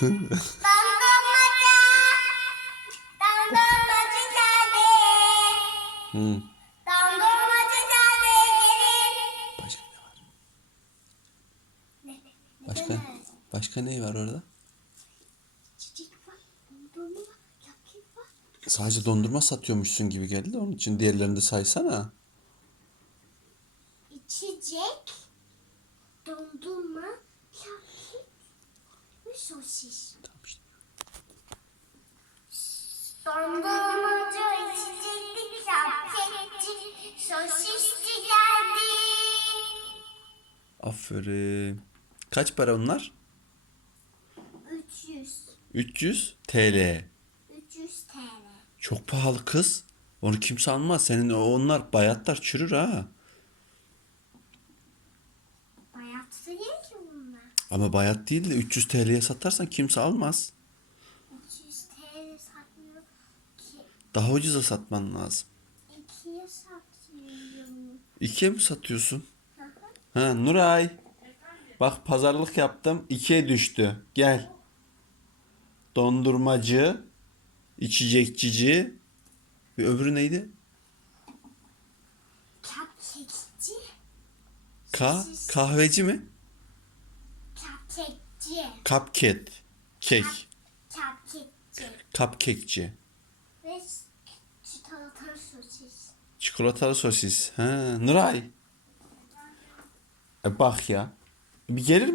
Dondurmacı. Dondurmacı geldi. Hı. Dondurmacı geldi. Başka ne var? Başka başka ne var orada? Sadece dondurma satıyormuşsun gibi geldi de onun için diğerlerini de saysana. İçecek. Dondurma. Sosis. Tamam işte. Dondurmacı, içecekli, yaprakçı, sosisçi geldi. Aferin. Kaç para onlar? 300. 300 TL. 300 TL. Çok pahalı kız. Onu kimse almaz. Senin o- onlar bayatlar çürür ha. Değil ki bunlar. Ama bayat değil de 300 TL'ye satarsan kimse almaz. 300 TL satmıyor ki. Daha ucuza satman lazım. İkiye satıyorum. İkiye mi satıyorsun? Ha Nuray. Bak pazarlık yaptım. ikiye düştü. Gel. Dondurmacı, içecekçici ve öbürü neydi? Cupcake'ci. Ka kahveci mi? Cupcake'ci. Cupcake. Kek. Cupcake'ci. Cupcake'ci. Ve çikolatalı sosis. Çikolatalı sosis. Ha, Nuray. E bak ya. Bir gelir mi?